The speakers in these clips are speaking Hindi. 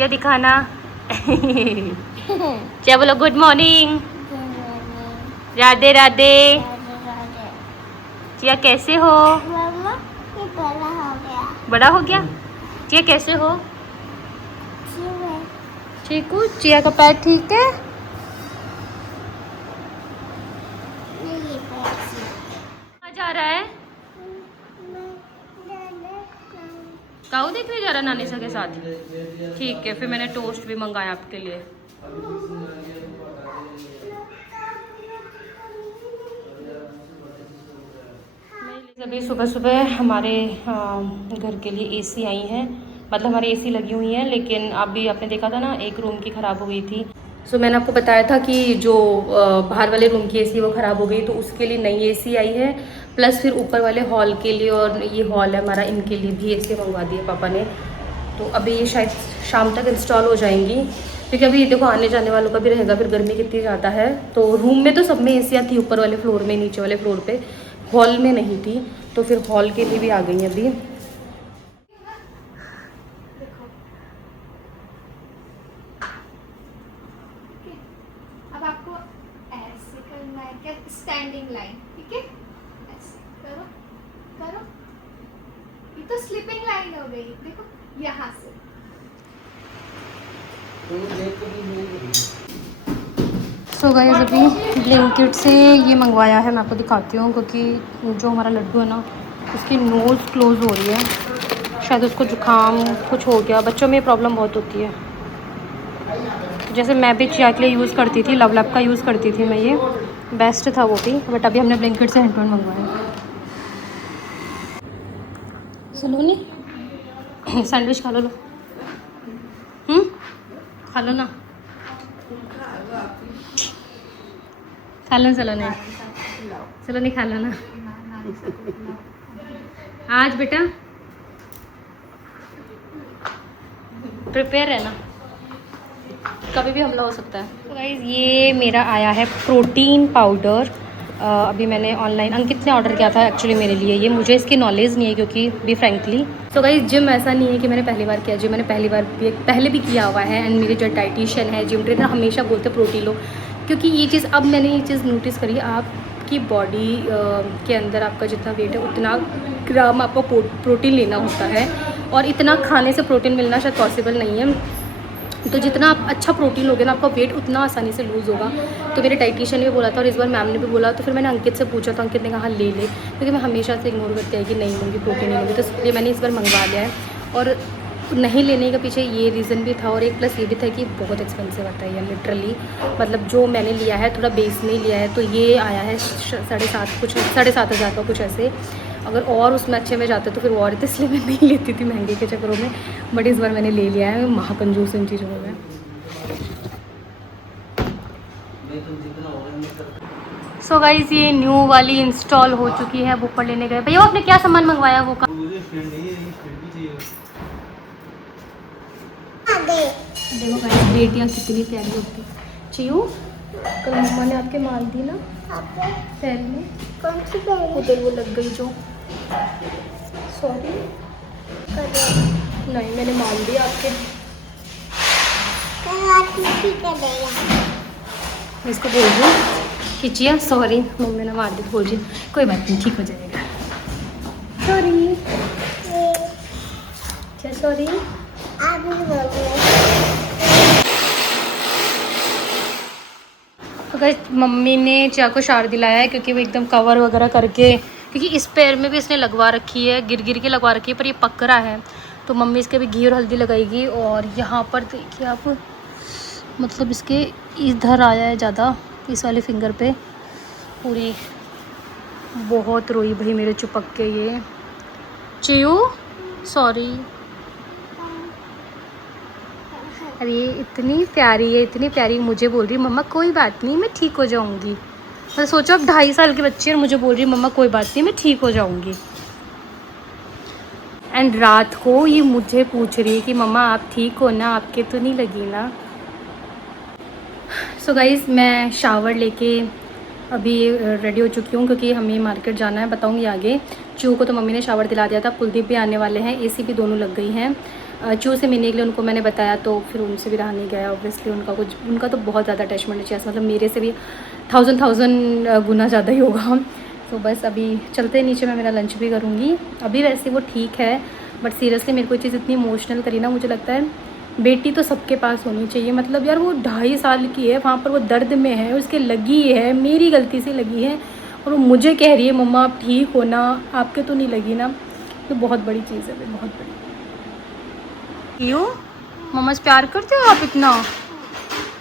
चिया दिखाना। चिया बोलो good morning. Radhe Radhe. Chia कैसे हो? मम्मा ये बड़ा हो गया। बड़ा हो गया। चिया कैसे हो? ठीक हूँ। चिया का पैर ठीक है? कहाँ जा रहा है? काऊ देखने जा रहा है नानी सा के साथ। ठीक है, फिर मैंने टोस्ट भी मंगाया आपके लिए। अभी सुबह सुबह हमारे घर के लिए एसी आई हैं, मतलब हमारी एसी लगी हुई है, लेकिन अभी आपने देखा था ना एक रूम की ख़राब हो गई थी। सो मैंने आपको बताया था कि जो बाहर वाले रूम की एसी वो ख़राब हो गई, तो उसके लिए नई एसी आई है। प्लस फिर ऊपर वाले हॉल के लिए, और ये हॉल है हमारा, इनके लिए भी एसी मंगवा दी है पापा ने। तो अभी ये शायद शाम तक इंस्टॉल हो जाएंगी, क्योंकि अभी देखो आने जाने वालों का भी रहेगा, फिर गर्मी कितनी ज़्यादा है। तो रूम में तो सब में एसियाँ थी, ऊपर वाले फ्लोर में, नीचे वाले फ्लोर पे, हॉल में नहीं थी। तो फिर हॉल के लिए भी आ गई अभी। अब आपको ऐसे करना है क्या, स्टैंडिंग लाइन, ठीक है? ऐसे करो करो, ये तो स्लीपिंग लाइन हो गई, देखो यहाँ से। सो गाइस अभी ब्लिंकिट से ये मंगवाया है, मैं आपको दिखाती हूँ, क्योंकि जो हमारा लड्डू है ना उसकी नोज़ क्लोज हो रही है, शायद उसको जुकाम कुछ हो गया। बच्चों में प्रॉब्लम बहुत होती है। जैसे मैं भी चिया के लिए यूज़ करती थी, लव लैब का यूज़ करती थी मैं, ये बेस्ट था वो भी, बट अभी हमने ब्लिंकिट से हैंडपैड मंगवाया। सलोनी सैंडविच खा लो, खा लो ना, खा लो। सलोनी खा लो ना आज बेटा, प्रिपेयर है ना, कभी भी हमला हो सकता है। तो गाइज़ ये मेरा आया है प्रोटीन पाउडर। अभी मैंने ऑनलाइन, अंकित ने ऑर्डर किया था एक्चुअली मेरे लिए ये, मुझे इसकी नॉलेज नहीं है क्योंकि बी फ्रेंकली। तो गाइज़ जिम ऐसा नहीं है कि मैंने पहली बार किया, जिम मैंने पहले भी किया हुआ है। एंड मेरे जो डाइटिशियन है, जिम ट्रेनर, हमेशा बोलते प्रोटीन लो, क्योंकि ये चीज़ अब मैंने ये चीज़ नोटिस करी, आपकी बॉडी के अंदर आपका जितना वेट है उतना ग्राम आपको प्रोटीन लेना होता है, और इतना खाने से प्रोटीन मिलना शायद पॉसिबल नहीं है। तो जितना आप अच्छा प्रोटीन लोगे ना, आपका वेट उतना आसानी से लूज़ होगा। तो मेरे डाइटिशियन ने भी बोला था, और इस बार मैम ने भी बोला, तो फिर मैंने अंकित से पूछा, तो अंकित ने कहा ले ले, क्योंकि मैं हमेशा से इग्नोर करती आई कि नहीं लूँगी, प्रोटीन नहीं लूँगी। तो इसलिए मैंने इस बार मंगवा लिया है। और नहीं लेने के पीछे ये रीज़न भी था, और एक प्लस ये भी था कि बहुत एक्सपेंसिव आता है ये लिटरली। मतलब जो मैंने लिया है थोड़ा बेस में लिया है, तो ये आया है 7,500 का कुछ ऐसे। अगर और उसमें अच्छे में जाते तो फिर और, तो इसलिए मैं नहीं लेती थी महंगे के चक्करों में, बट इस बार मैंने ले लिया है। महाकंजूस इन चीज़ों में। सो गाइस ये न्यू वाली इंस्टॉल हो चुकी है, अब ऊपर लेने गए। भैया आपने क्या सामान मंगवाया वो का? देखो गाइस बेटियाँ कितनी प्यारी होती। चियू कल मम्मा ने आपके माल दी ना पैर में, कौन सी पैर? उधर वो लग गई जो, सॉरी नहीं मैंने माल दिया आपके। मैं इसको बोल रही हूँ कि चिया सॉरी, मम्मी ने मार दी, बोल रही कोई बात नहीं ठीक हो जाएगा, सॉरी। अच्छा सॉरी। तो गाइस मम्मी ने चिया को शार दिलाया है, क्योंकि वो एकदम कवर वगैरह करके, क्योंकि इस पैर में भी इसने लगवा रखी है, गिर गिर के लगवा रखी है, पर ये पक रहा है। तो मम्मी इसके भी घी और हल्दी लगाएगी। और यहाँ पर देखिए आप, मतलब इसके इधर आया है ज़्यादा, इस वाले फिंगर पे पूरी। बहुत रोई भाई मेरे चिपक के ये। चियू सॉरी। अरे ये इतनी प्यारी है, इतनी प्यारी, मुझे बोल रही मम्मा कोई बात नहीं मैं ठीक हो जाऊंगी। मैं सोचो अब 2.5 साल की बच्ची है और मुझे बोल रही मम्मा कोई बात नहीं मैं ठीक हो जाऊंगी। एंड रात को ये मुझे पूछ रही है कि मम्मा आप ठीक हो ना, आपके तो नहीं लगी ना। सो गाइज़ मैं शावर लेके अभी रेडी हो चुकी हूँ, क्योंकि हमें मार्केट जाना है, बताऊँगी आगे। चू को तो मम्मी ने शावर दिला दिया था, कुलदीप भी आने वाले हैं, एसी भी दोनों लग गई हैं। चू से मिलने के लिए उनको मैंने बताया, तो फिर उनसे भी रहा नहीं गया ऑब्वियसली। उनका तो बहुत ज़्यादा अटैचमेंट है चिया से, मतलब मेरे से भी थाउजेंड गुना ज़्यादा ही होगा। तो बस अभी चलते हैं नीचे, मैं मेरा लंच भी करूँगी। अभी वैसे वो ठीक है, बट सीरियसली मेरे को ये चीज़ इतनी इमोशनल करी ना, मुझे लगता है बेटी तो सबके पास होनी चाहिए। मतलब यार वो 2.5 साल की है, वहाँ पर वो दर्द में है, उसके लगी है, मेरी गलती से लगी है, और वो मुझे कह रही है मम्मा आप ठीक हो ना, आपके तो नहीं लगी ना। तो बहुत बड़ी चीज़ है, बहुत बड़ी। क्यों मम्मा से प्यार करते हो आप इतना?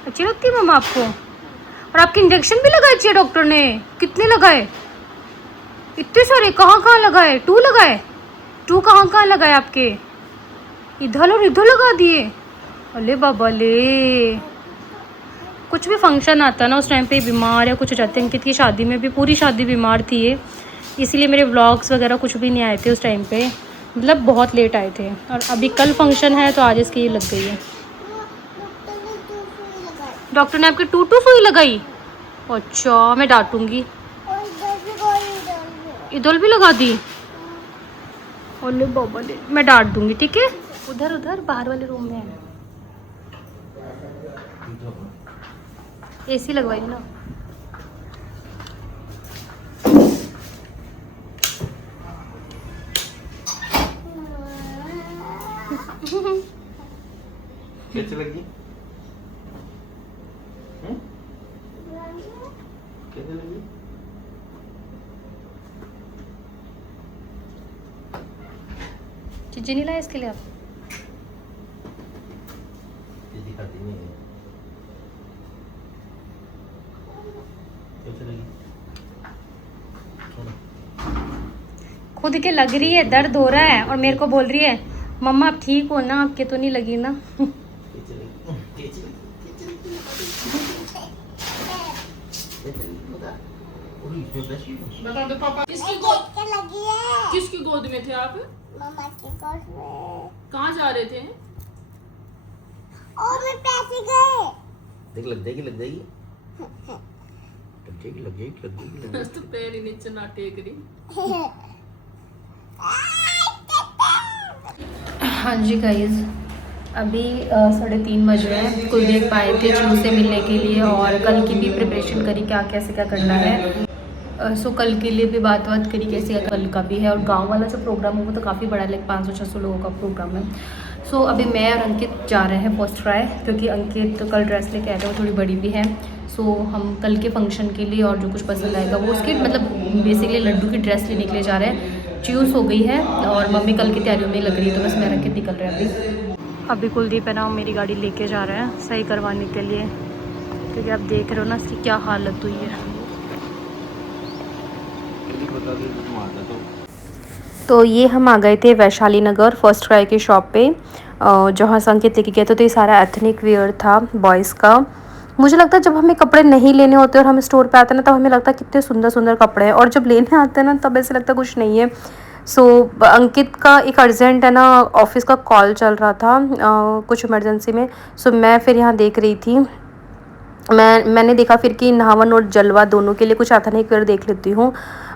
अच्छी लगती है मम्मा आपको? और आपके इंजेक्शन भी लगाए चाहिए डॉक्टर ने? कितने लगाए? इतने सारे? कहाँ कहाँ लगाए? 2 लगाए? 2 कहाँ कहाँ लगाए आपके? इधर और इधर लगा दिए? अले बाबा ले। कुछ भी फंक्शन आता है ना उस टाइम पे बीमार या कुछ हो जाते हैं। अंकित की शादी में भी पूरी शादी बीमार थी ये, इसीलिए मेरे व्लॉग्स वगैरह कुछ भी नहीं आए थे उस टाइम पे, मतलब बहुत लेट आए थे। और अभी कल फंक्शन है तो आज इसकी ये लग गई है। डॉक्टर ने आपकी 2 सुई लगाई? अच्छा, मैं डांटूंगी। इधर भी लगा दी? ओले बाबा ले, मैं डांट दूंगी, ठीक है। उधर उधर बाहर वाले रूम में है, एसी लगवाई ना। कैसे लगी? कैसे लगी? चीज़ें नहीं लाए इसके लिए आप? ये दिखाती नहीं है। कैसे लगी? खुद के लग रही है, दर्द हो रहा है, और मेरे को बोल रही है मम्मा आप ठीक हो ना, आपके तो नहीं लगी ना। कैसे लगी? कैसे लगी? कैसे लगी? कैसे लगी? बता। ओह, इसमें ब्रश भी है। बता दो पापा किसकी गोद में थे आप? मम्मा की गोद में। कहाँ जा रहे थे? और मैं पैसे गए। देख लग जाएगी, लग जाएगी। लग जाएगी, लग जाएगी, लग जाएगी, लग जाएगी। तो पैर ही नीचे ना टेक रही। हाँ जी गाइज, अभी 3:30 बज रहे हैं। कुलदीप आए थे चू से मिलने के लिए, और कल की भी प्रिपरेशन करी, क्या कैसे क्या करना है। सो कल के लिए भी बात करी कैसे क्या कल का भी है। और गांव वाला जो प्रोग्राम है वो तो काफ़ी बड़ा है, लाइक 500-600 लोगों का प्रोग्राम है। सो अभी मैं और अंकित जा रहे हैं फर्स्ट ट्राई, क्योंकि अंकित कल ड्रेस लेके आया था, वो थोड़ी बड़ी भी है। सो हम कल के फंक्शन के लिए और जो कुछ पसंद आएगा वो उसकी, मतलब बेसिकली लड्डू की ड्रेस लेने के लिए जा रहे हैं। च्यूस हो गई है और मम्मी कल की तैयारियों में लग रही है, तो बस मैं अंकित निकल रहे हैं अभी कुलदीप है ना मेरी गाड़ी लेके जा रहे हैं सही करवाने के लिए, क्योंकि आप देख रहे हो ना इसकी क्या हालत हुई है। तो ये हम आ गए थे वैशाली नगर फर्स्ट क्राई की शॉप पे, जहाँ से अंकित लेके गए थे। तो ये सारा एथनिक वेयर था बॉयज़ का। मुझे लगता है जब हमें कपड़े नहीं लेने होते और हम स्टोर पे आते हैं ना, तब हमें लगता है कितने सुंदर सुंदर कपड़े हैं, और जब लेने आते हैं ना तब ऐसे लगता है कुछ नहीं है। सो अंकित का एक अर्जेंट है ना, ऑफिस का कॉल चल रहा था कुछ इमरजेंसी में। सो मैं फिर यहाँ देख रही थी, मैंने देखा फिर कि नहावन और जलवा दोनों के लिए कुछ एथनिक वेयर देख लेती हूँ,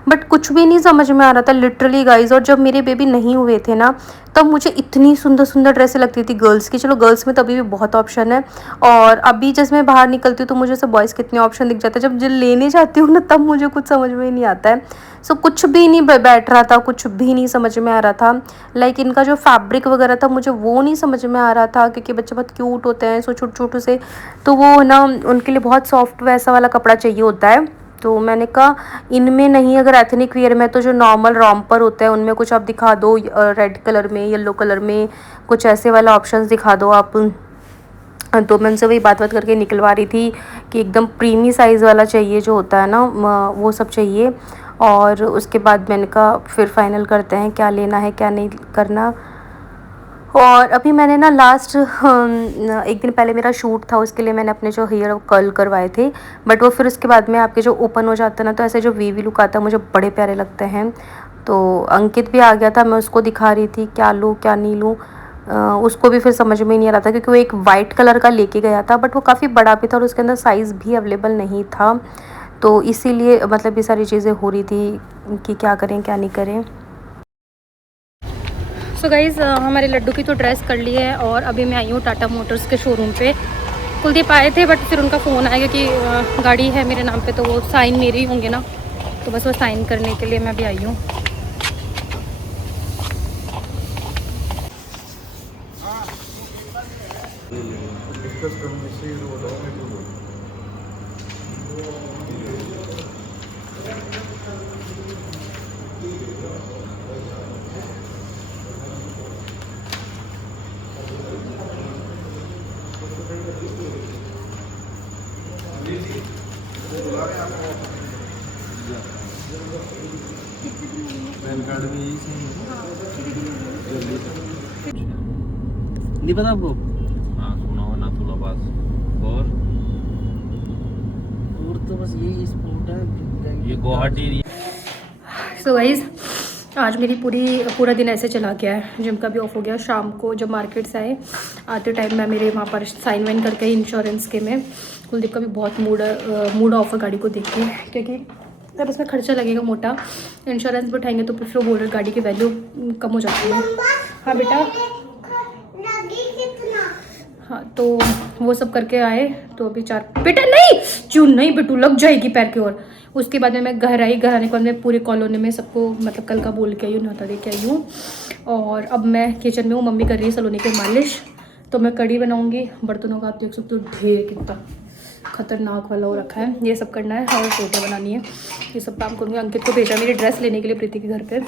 बट कुछ भी नहीं समझ में आ रहा था लिटरली गाइज। और जब मेरे बेबी नहीं हुए थे ना, तब मुझे इतनी सुंदर सुंदर ड्रेसें लगती थी गर्ल्स की। चलो गर्ल्स में तो अभी भी बहुत ऑप्शन है, और अभी जैसे मैं बाहर निकलती हूँ तो मुझे सब बॉयज़ कितने ऑप्शन दिख जाते हैं। जब लेने जाती हूँ ना तब मुझे कुछ समझ में ही नहीं आता है। सो कुछ भी नहीं बैठ रहा था, कुछ भी नहीं समझ में आ रहा था। लाइक इनका जो फैब्रिक वगैरह था मुझे वो नहीं समझ में आ रहा था, क्योंकि बच्चे बहुत क्यूट होते हैं सो छोटे छोटे से, तो वो ना उनके लिए बहुत सॉफ्ट वैसा वाला कपड़ा चाहिए होता है। तो मैंने कहा इनमें नहीं, अगर एथनिक वियर में तो जो नॉर्मल रॉम्पर होता है उनमें कुछ आप दिखा दो, रेड कलर में, येलो कलर में, कुछ ऐसे वाला ऑप्शंस दिखा दो आप। तो मैं उनसे वही बात करके निकलवा रही थी कि एकदम प्रीमी साइज़ वाला चाहिए जो होता है ना, वो सब चाहिए। और उसके बाद मैंने कहा फिर फाइनल करते हैं क्या लेना है क्या नहीं करना। और अभी मैंने ना लास्ट एक दिन पहले मेरा शूट था, उसके लिए मैंने अपने जो हेयर कर्ल करवाए थे, बट वो फिर उसके बाद में आपके जो ओपन हो जाता है ना, तो ऐसे जो वीवी लुक आता है मुझे बड़े प्यारे लगते हैं। तो अंकित भी आ गया था, मैं उसको दिखा रही थी क्या लूँ क्या नहीं लूँ। उसको भी फिर समझ में नहीं आ रहा था, क्योंकि वो एक वाइट कलर का लेके गया था, बट वो काफ़ी बड़ा भी था और उसके अंदर साइज़ भी अवेलेबल नहीं था। तो इसीलिए मतलब ये सारी चीज़ें हो रही थी कि क्या करें क्या नहीं करें। सो गाइज़ हमारे लड्डू की तो ड्रेस कर ली है और अभी मैं आई हूँ टाटा मोटर्स के शोरूम पे। कुलदीप आए थे बट फिर उनका फ़ोन आया क्योंकि गाड़ी है मेरे नाम पे तो वो साइन मेरे ही होंगे ना, तो बस वो साइन करने के लिए मैं अभी आई हूँ। पैन कार्ड में यही सही नहीं पता आपको? हाँ सुना हो ना थोड़ा पास और तो बस यही स्पोर्ट है, ये गुवाहाटी। सो गाइज़ आज मेरी पूरा दिन ऐसे चला गया है। जिम का भी ऑफ हो गया। शाम को जब मार्केट से आए आते टाइम मैं मेरे वहाँ पर साइन वाइन करके इंश्योरेंस के में कुलदीप का भी बहुत मूड ऑफ है गाड़ी को देख के, क्योंकि तब इसमें खर्चा लगेगा मोटा। इंश्योरेंस भी उठाएंगे तो फिर वो बोल रहे गाड़ी की वैल्यू कम हो जाती है। हाँ बेटा, हाँ तो वो सब करके आए तो अभी 4 बेटा नहीं चून नहीं बेटू लग जाएगी पैर की ओर। उसके बाद में मैं घर आई। घर आने के बाद मैं पूरे कॉलोनी में सबको मतलब कल का बोल के आई हूँ, न्योता दे के आई हूँ। और अब मैं किचन में हूँ। मम्मी कर रही है सलोनी की मालिश, तो मैं कढ़ी बनाऊँगी। बर्तनों का आप देख सकते हो ढेर कितना खतरनाक वाला हो रखा है। ये सब करना है और रोटियाँ बनानी है, ये सब काम करूँगी। अंकित को भेजा मेरी ड्रेस लेने के लिए प्रीति के घर पर।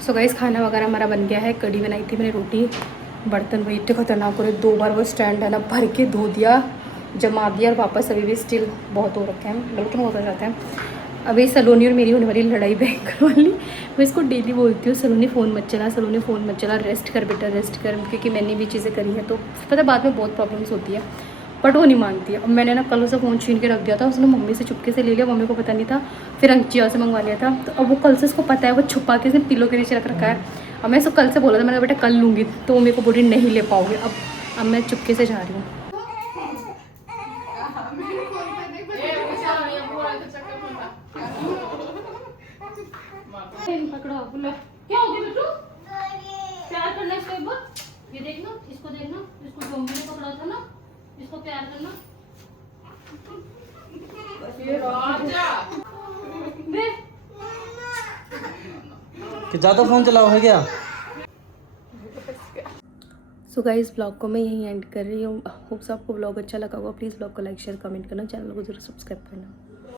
सो गाइस खाना वगैरह हमारा बन गया है। कढ़ी बनाई थी मैंने, रोटी, बर्तन वही इतने खतरनाक हो रहे। 2 बार वो स्टैंड है ना भर के धो दिया, जमा दिया और वापस अभी भी स्टिल बहुत हो रखे हैं, बर्तन बहुत हो जाते हैं। अभी सलोनी और मेरी होने वाली लड़ाई भयंकर वाली। मैं इसको डेली बोलती हूँ सलोनी फ़ोन मत चला, सलोनी फ़ोन मत चला, रेस्ट कर बेटा रेस्ट कर, क्योंकि मैंने भी चीज़ें करी हैं तो पता बाद में बहुत प्रॉब्लम्स होती है, बट वो नहीं मानती है। अब मैंने ना कल उसे फ़ोन छीन के रख दिया था, उसने मम्मी से चुपके से ले लिया, मम्मी को पता नहीं था, फिर अंकिया से मंगवा लिया था। तो अब वो कल से उसको पता है, वो छुपा के उसने पिलो के नीचे रख रखा है। अब मैं इसको कल से बोला था, मैंने बेटा कल लूँगी, तो वो मेरे को बोली नहीं ले पाओगे। अब मैं चुपके से जा रही हूँ। क्या हो गया बेटू? प्यार करना इसको एक बार, ये देखना, इसको देखना, इसको जो मैंने पकड़ा था ना, इसको प्यार करना। कि ज़्यादा फ़ोन चलाओ है क्या? सो गाइस ब्लॉग को मैं यहीं एंड कर रही हूँ। होप्स आपको ब्लॉग अच्छा लगा होगा। प्लीज़ ब्लॉग को लाइक शेयर कमेंट करना, चैनल को जरूर सब्सक्राइब करना।